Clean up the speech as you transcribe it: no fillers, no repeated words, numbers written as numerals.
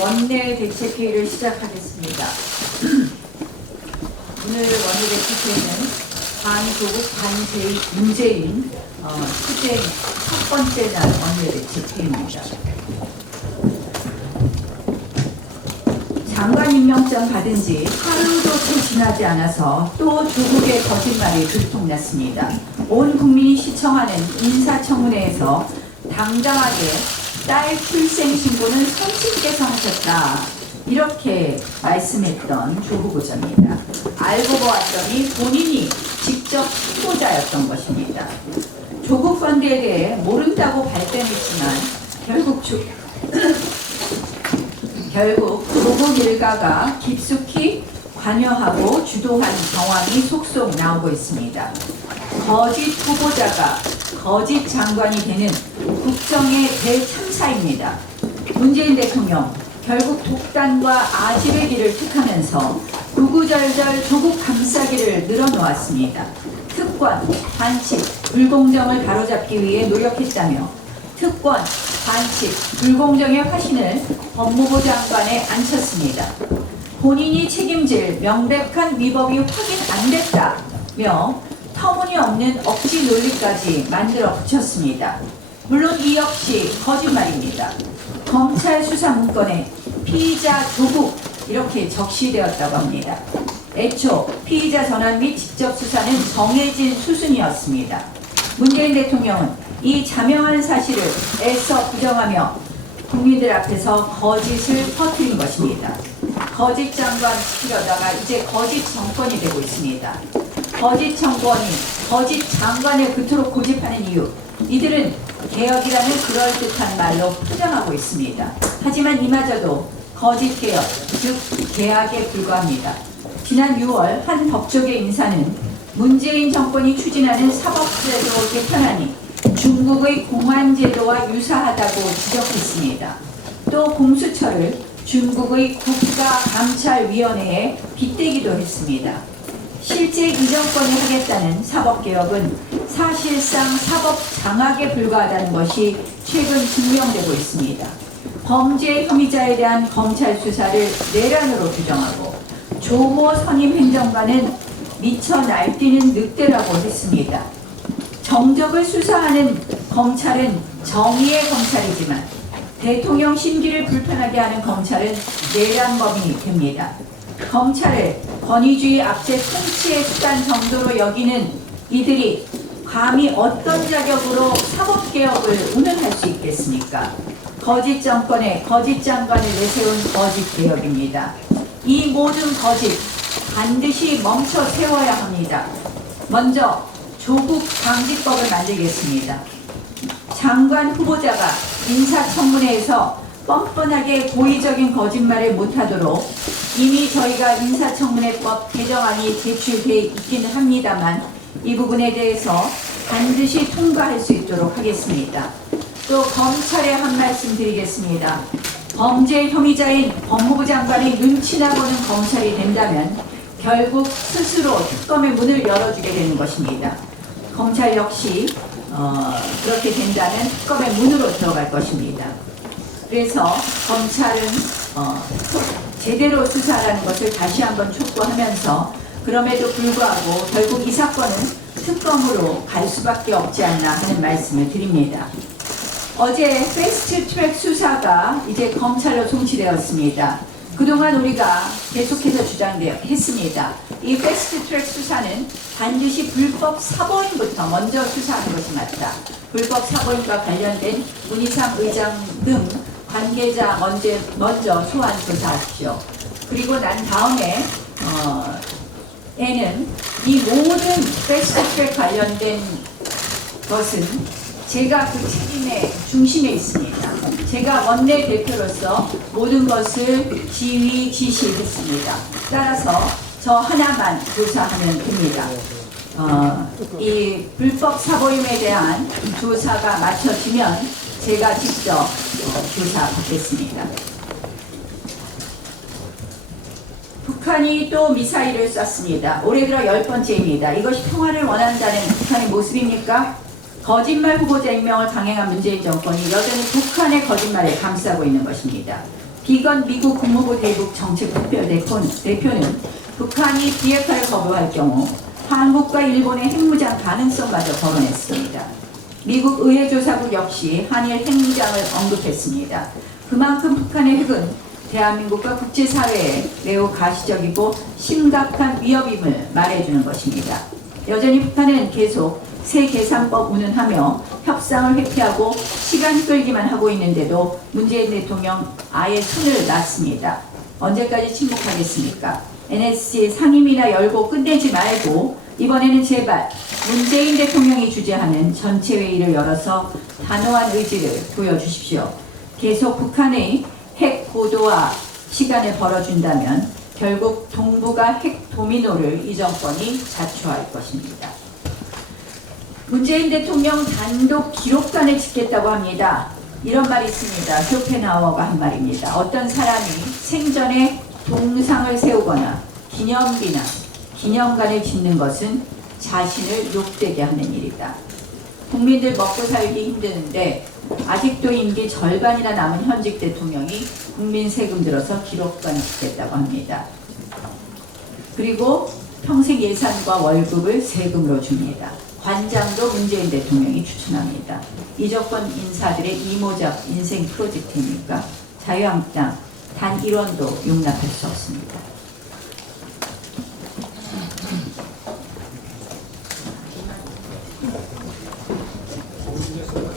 원내 대책회의를 시작하겠습니다. 오늘 원내 대책회의는 반조국 문재인 투쟁 첫 번째 날 원내 대책회의입니다. 장관 임명장 받은 지 하루도 채 지나지 않아서 또 조국의 거짓말이 들통났습니다. 온 국민이 시청하는 인사청문회에서 당당하게 딸 출생 신고는 선친께서 하셨다, 이렇게 말씀했던 조 후보자입니다. 알고 보았더니 본인이 직접 후보자였던 것입니다. 조국 펀드에 대해 모른다고 발뺌했지만 결국 조국 일가가 깊숙이 관여하고 주도한 정황이 속속 나오고 있습니다. 거짓 후보자가 거짓 장관이 되는 국정의 대참사입니다. 문재인 대통령 결국 독단과 아집의 길을 택하면서 구구절절 조국 감싸기를 늘어놓았습니다. 특권, 반칙, 불공정을 바로잡기 위해 노력했다며 특권, 반칙, 불공정의 화신을 법무부 장관에 앉혔습니다. 본인이 책임질 명백한 위법이 확인 안 됐다며 터무니없는 억지 논리까지 만들어 붙였습니다. 물론 이 역시 거짓말입니다. 검찰 수사 문건에 피의자 조국 이렇게 적시되었다고 합니다. 애초 피의자 전환 및 직접 수사는 정해진 수순이었습니다. 문재인 대통령은 이 자명한 사실을 애써 부정하며 국민들 앞에서 거짓을 퍼뜨린 것입니다. 거짓 장관 시키려다가 이제 거짓 정권이 되고 있습니다. 거짓 정권이 거짓 장관을 그토록 고집하는 이유, 이들은 개혁이라는 그럴듯한 말로 포장하고 있습니다. 하지만 이마저도 거짓 개혁, 즉 개혁에 불과합니다. 지난 6월 한 법조계 인사는 문재인 정권이 추진하는 사법제도 개편안이 중국의 공안제도와 유사하다고 지적했습니다. 또 공수처를 중국의 국가감찰위원회에 빗대기도 했습니다. 실제 이 정권이 하겠다는 사법개혁은 사실상 사법장악에 불과하다는 것이 최근 증명되고 있습니다. 범죄 혐의자에 대한 검찰 수사를 내란으로 규정하고 조모 선임 행정관은 미쳐 날뛰는 늑대라고 했습니다. 정적을 수사하는 검찰은 정의의 검찰이지만 대통령 심기를 불편하게 하는 검찰은 내란범이 됩니다. 검찰을 권위주의 압제 통치의 수단 정도로 여기는 이들이 감히 어떤 자격으로 사법개혁을 운운할 수 있겠습니까? 거짓 정권에 거짓 장관을 내세운 거짓 개혁입니다. 이 모든 거짓 반드시 멈춰 세워야 합니다. 먼저 조국 방지법을 만들겠습니다. 장관 후보자가 인사청문회에서 뻔뻔하게 고의적인 거짓말을 못하도록 이미 저희가 인사청문회법 개정안이 제출돼 있기는 합니다만 이 부분에 대해서 반드시 통과할 수 있도록 하겠습니다. 또 검찰에 한 말씀 드리겠습니다. 범죄 혐의자인 법무부 장관이 눈치나 보는 검찰이 된다면 결국 스스로 특검의 문을 열어주게 되는 것입니다. 검찰 역시 그렇게 된다면 특검의 문으로 들어갈 것입니다. 그래서 검찰은 제대로 수사하라는 것을 다시 한번 촉구하면서 그럼에도 불구하고 결국 이 사건은 특검으로 갈 수밖에 없지 않나 하는 말씀을 드립니다. 어제 패스트트랙 수사가 이제 검찰로 송치되었습니다. 그동안 우리가 계속해서 주장했습니다. 이 패스트트랙 수사는 반드시 불법 사보임부터 먼저 수사하는 것이 맞다. 불법 사보임과 관련된 문희상 의장 등 관계자 먼저 소환 조사하십시오. 그리고 난 다음에 이 모든 패스트트랙 관련된 것은 제가 그 책임의 중심에 있습니다. 제가 원내대표로서 모든 것을 지휘 지시했습니다. 따라서 저 하나만 조사하면 됩니다. 이 불법 사보임에 대한 조사가 마쳐지면 제가 직접 조사받겠습니다. 북한이 또 미사일을 쐈습니다. 올해 들어 10번째입니다. 이것이 평화를 원한다는 북한의 모습입니까? 거짓말 후보자 임명을 강행한 문재인 정권이 여전히 북한의 거짓말에 감싸고 있는 것입니다. 비건 미국 국무부 대북 정책특별 대표는 북한이 비핵화를 거부할 경우 한국과 일본의 핵무장 가능성마저 거론했습니다. 미국 의회조사국 역시 한일 핵무장을 언급했습니다. 그만큼 북한의 핵은 대한민국과 국제사회에 매우 가시적이고 심각한 위협임을 말해주는 것입니다. 여전히 북한은 계속 새 계산법 운운하며 협상을 회피하고 시간 끌기만 하고 있는데도 문재인 대통령 아예 손을 놨습니다. 언제까지 침묵하겠습니까? NSC 상임위나 열고 끝내지 말고 이번에는 제발 문재인 대통령이 주재하는 전체 회의를 열어서 단호한 의지를 보여주십시오. 계속 북한의 핵 고도화 시간을 벌어준다면 결국 동북아 핵 도미노를 이 정권이 자초할 것입니다. 문재인 대통령 단독 기록관을 짓겠다고 합니다. 이런 말이 있습니다. 쇼펜하우어가 한 말입니다. 어떤 사람이 생전에 동상을 세우거나 기념비나 기념관을 짓는 것은 자신을 욕되게 하는 일이다. 국민들 먹고 살기 힘드는데 아직도 임기 절반이나 남은 현직 대통령이 국민 세금 들어서 기록관을 짓겠다고 합니다. 그리고 평생 예산과 월급을 세금으로 줍니다. 관장도 문재인 대통령이 추천합니다. 이조건 인사들의 이모작 인생 프로젝트입니까? 자유한국당 단 1원도 용납할 수 없습니다.